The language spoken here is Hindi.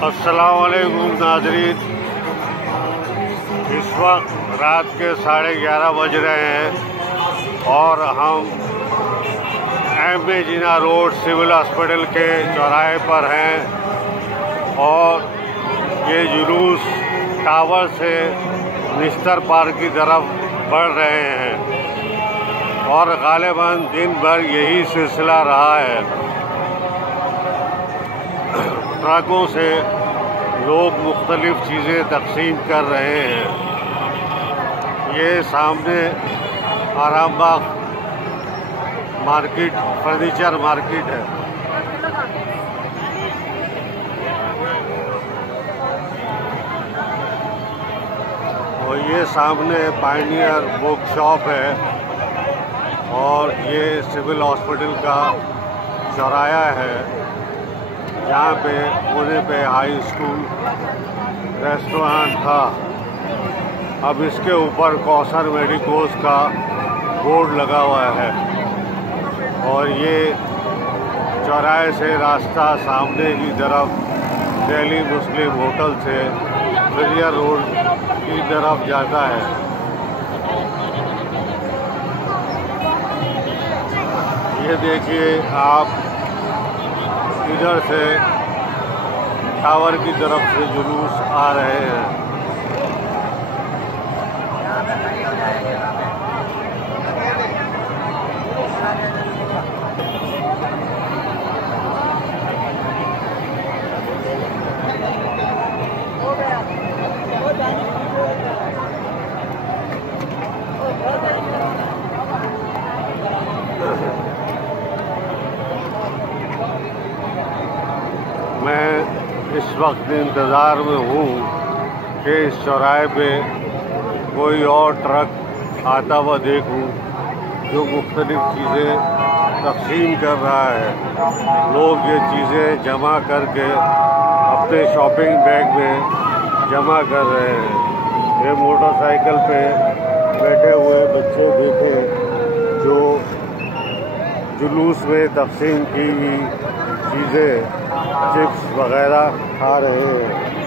अस्सलाम वालेकुम नाज़रीन, इस वक्त रात के 11:30 बज रहे हैं और हम M A Jinnah road civil hospital के चौराहे पर हैं और ये जुलूस टावर से निस्तर पार्क की तरफ बढ़ रहे हैं और गालिबन दिन भर यही सिलसिला रहा है। ट्रकों से लोग मुख्तलिफ चीज़ें तकसीम कर रहे हैं। ये सामने आरामबाग मार्केट, फर्नीचर मार्केट है। और ये सामने पायनियर बुक शॉप है और ये सिविल हॉस्पिटल का चौराहा है जहाँ पे पुणे पे हाई स्कूल रेस्टोरेंट था। अब इसके ऊपर कौसर मेडिकोस का बोर्ड लगा हुआ है और ये चौराहे से रास्ता सामने की तरफ दिल्ली मुस्लिम होटल से फिरिया रोड की तरफ जाता है। ये देखिए आप, इधर से टावर की तरफ से जुलूस आ रहे हैं। मैं इस वक्त इंतज़ार में हूँ कि इस चौराहे पे कोई और ट्रक आता हुआ देखूँ जो मुख्तलिफ चीज़ें तकसीम कर रहा है। लोग ये चीज़ें जमा करके अपने शॉपिंग बैग में जमा कर रहे हैं। ये मोटरसाइकिल पे बैठे हुए बच्चे देखें जो जुलूस में तकसीम की हुई चीज़ें, चिप्स वगैरह खा रहे हैं।